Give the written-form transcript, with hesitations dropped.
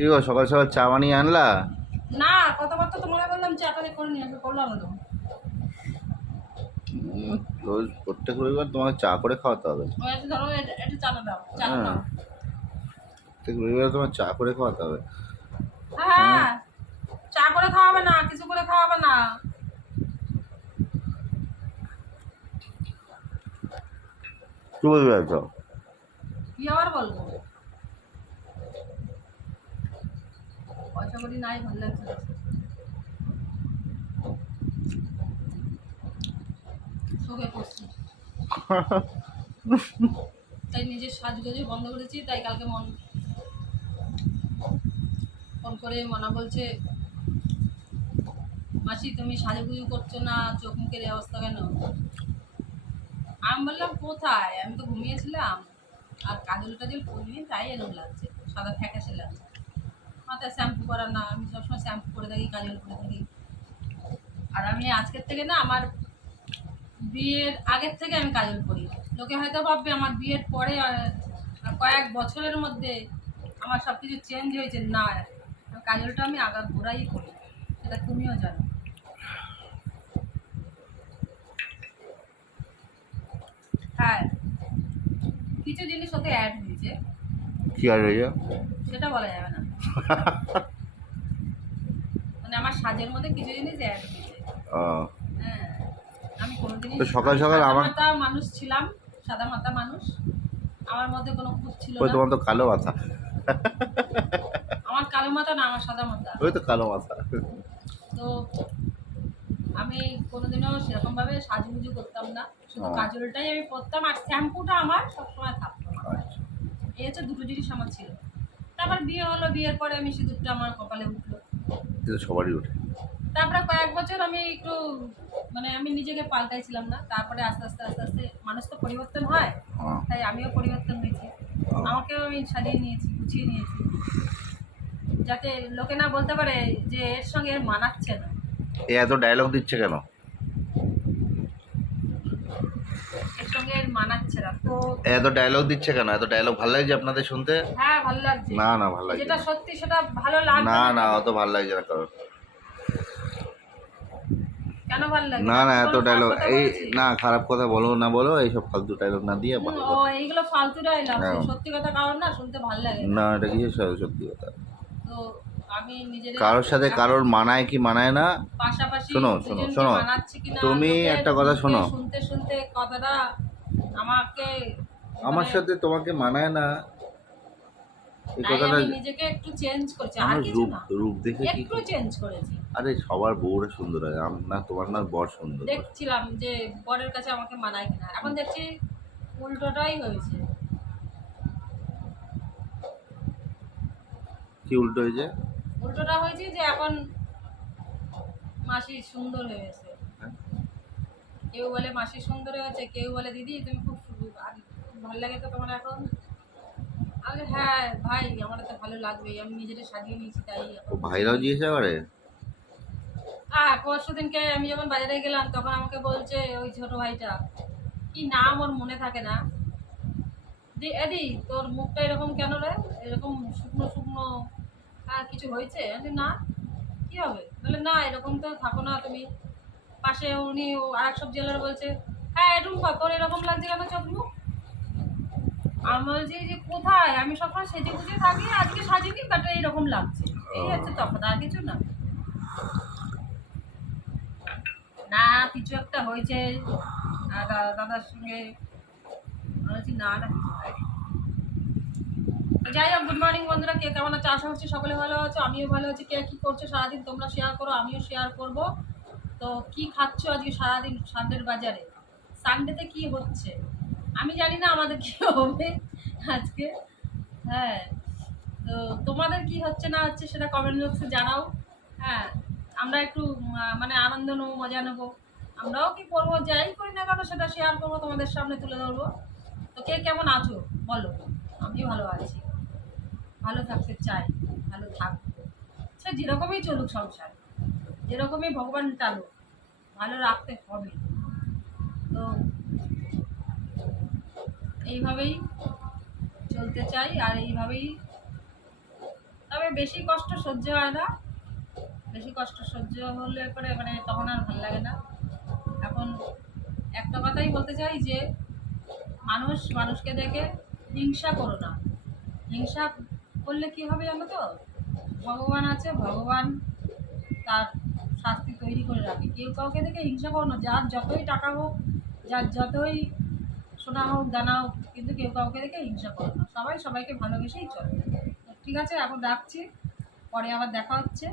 কি গো সকাল সকাল চা বানিয়ে আনলা? না, কতবার তো তোমাকে বললাম চাটা করে নিয়ে আসবে, করলাম না তো। রোজ প্রত্যেক রবিবার তোমাকে চা করে খাওয়াতে হবে? ওই একটু ধরো, একটু চাটা দাও, চাটা হ্যাঁ, দাও। প্রত্যেক রবিবার তোমার চা করে খাওয়াতে হবে? হ্যাঁ, চা করে খাওয়াবে না, কিছু করে খাওয়াবে না। কি বলবে তো? কি আবার বলবো? পয়সা করি নাই, ভালো লাগছে না। শোকে করছি, তাই নিজের সাজগোজে বন্ধ করেছি। তাই কালকে ফোন করে মনা বলছে, মাসি তুমি সাজুগুজু করছো না, চোখ মুখের এই অবস্থা কেন? আমি বললাম কোথায়, আমি তো ঘুমিয়েছিলাম, আর কাজল টাজল করিনি, তাই এরকম লাগছে, সাদা ফ্যাকাশে লাগছে। মাথায় শ্যাম্পু করা না, আমি সবসময় শ্যাম্পু করে থাকি, কাজল করে থাকি। আর আমি আজকের থেকে না, আমার বিয়ের আগের থেকে আমি কাজল করি। লোকে হয়তো ভাববে আমার বিয়ের পরে কয়েক বছরের মধ্যে আমার সব কিছু চেঞ্জ হয়েছে। না, কাজলটা আমি আগা ঘোরাই করি, সেটা তুমিও জানো। হ্যাঁ, কিছু জিনিস ওতে অ্যাড হয়েছে, কি আর হয়ে যায়? সেটা বলা যাবে না। মানে আমার সাজের মধ্যে কিছু জিনিস অ্যাড হয়েছে। হ্যাঁ, আমি কোনোদিনই তো সকাল সকাল আমার মাথা মানুষ ছিলাম, সাদা মাথা মানুষ, আমার মধ্যে কোনো খুঁত ছিল ওই না। তোমার তো কালো মাথা। আমার কালো মাথা না, আমার সাদা মাথা। ওই তো কালো মাথা। তো আমি কোনোদিনও সেরকমভাবে সাজুগুজু করতাম না, শুধু কাজলটাই আমি করতাম, আর শ্যাম্পুটা আমার সবসময় থাকতো না। এই হচ্ছে দুটো জিনিস আমার ছিল। তারপর বিয়ে হলো, বিয়ের পরে আমি সিঁদুরটা আমার কপালে উঠলো। এটা সবারই ওঠে। তারপরে কয়েক বছর আমি একটু মানে আমি নিজেকে পাল্টাইছিলাম না। তারপরে আস্তে আস্তে আস্তে আস্তে মানুষ তো পরিবর্তন হয়, তাই আমিও পরিবর্তন হয়েছি। আমাকেও আমি সাজিয়ে নিয়েছি, গুছিয়ে নিয়েছি, যাতে লোকে না বলতে পারে যে এর সঙ্গে এর মানাচ্ছে না। এ এত ডায়লগ দিচ্ছে কেন? এর সঙ্গে এর মানাচ্ছে না তো। এত ডায়লগ দিচ্ছে কেন? এত ডায়লগ ভালো লাগছে আপনাদের শুনতে? হ্যাঁ, ভালো লাগছে। না না, ভালো লাগছে যেটা না। সত্যি সেটা ভালো লাগবে না না। না, অত ভালো লাগছে না কারণ। কেন ভালো লাগবে না না, এত কোনো খারাপ ডায়লগ কথা এই বলেছি? না, খারাপ কথা বলো না, বলো এইসব ফালতু ডায়লগ না দিয়ে ভালো ও কথা। এইগুলো ফালতু ডায়লগ, হ্যাঁ। সত্যি কথা কারণ না শুনতে ভালো লাগে না। না, এটা কি সত্যি কথা? তো আমি নিজের কারোর সাথে কারোর মানায় কি মানায় না? পাশাপাশি শোনো শোনো দুজনকে শোনো, মানাচ্ছে কিনা তুমি লোকের একটা কথা মুখে শোনো, শুনতে শুনতে কথাটা আমাকে আমার মানে সাথে তোমাকে মানায় না এই তাই কথাটা। আমি নিজেকে একটু চেঞ্জ করেছি, আর আমার কিছু রূপ না, রূপ দেখে কি? একটু চেঞ্জ করেছি। আরে সবার বউরা সুন্দর হয়, না তোমার না বর সুন্দর? দেখছিলাম যে বরের কাছে আমাকে মানায় কিনা, এখন দেখছি উল্টোটাই হয়েছে। কি উল্টো হয়েছে? উল্টোটা হয়েছে যে এখন মাসি সুন্দর হয়ে গেছে। হ্যাঁ? কেউ বলে মাসি সুন্দর হয়েছে, কেউ বলে দিদি তুমি খুব আর ভালো লাগে তো তোমার এখন। আরে হ্যাঁ ভাই, আমার তো ভালো লাগবে, আমি নিজেকে সাজিয়ে নিয়েছি তাই ও এখন। ভাইরাও জিজ্ঞাসা করে? পরশু দিনকে আমি যখন বাজারে গেলাম তখন আমাকে বলছে ওই ছোট ভাইটা, কি নাম ওর মনে থাকে না, দি এদি তোর মুখটা এরকম কেন রে, এরকম শুকনো শুকনো, কিছু হয়েছে? আমি না, কি হবে? বলে না এরকম তো থাকো না তুমি। পাশে উনি আর এক সব জেলার বলছে, হ্যাঁ এরকম তোর এরকম লাগছে কেন চোখ মুখ? আমি বলছি যে কোথায়, আমি সবসময় সেজে গুজে থাকি, আজকে সাজিনি বাট এইরকম লাগছে। এই হচ্ছে তফাৎ, আর কিছু না। না কিছু একটা হয়েছে দাদার সঙ্গে। বলছি না না কিছু হয়নি। যাই হোক, গুড মর্নিং বন্ধুরা, কে কেমন আছে? আশা করছি সকলে ভালো আছো, আমিও ভালো আছি। কে কী করছো সারাদিন তোমরা শেয়ার করো, আমিও শেয়ার করব। তো কি খাচ্ছ আজকে সারাদিন সানডের বাজারে? সানডেতে কি হচ্ছে আমি জানি না, আমাদের কি হবে আজকে। হ্যাঁ, তো তোমাদের কি হচ্ছে না হচ্ছে সেটা কমেন্ট বক্সে জানাও। হ্যাঁ, আমরা একটু মানে আনন্দ নেবো, মজা নেবো। আমরাও কি করবো, যাই করি না কেন সেটা শেয়ার করবো, তোমাদের সামনে তুলে ধরবো। তো কে কেমন আছো বলো? আমি ভালো আছি, ভালো থাকতে চাই, ভালো থাকবো। সে যেরকমই চলুক সংসার, যেরকমই ভগবান টানুক, ভালো রাখতে হবে। তো এইভাবেই চলতে চাই, আর এইভাবেই তবে বেশি কষ্ট সহ্য হয় না, বেশি কষ্ট সহ্য হলে পরে মানে তখন আর ভালো লাগে না। এখন একটা কথাই বলতে চাই যে মানুষ মানুষকে দেখে হিংসা করো না। হিংসা করলে কি হবে জানো তো, ভগবান আছে, ভগবান তার শাস্তি তৈরি করে রাখে। কেউ কাউকে দেখে হিংসা করো না, যার যতই টাকা হোক, যার যতই সোনা হোক দানা হোক, কিন্তু কেউ কাউকে দেখে হিংসা করো না, সবাই সবাইকে ভালোবেসেই চলে। তো ঠিক আছে, এখন রাখছি, পরে আবার দেখা হচ্ছে।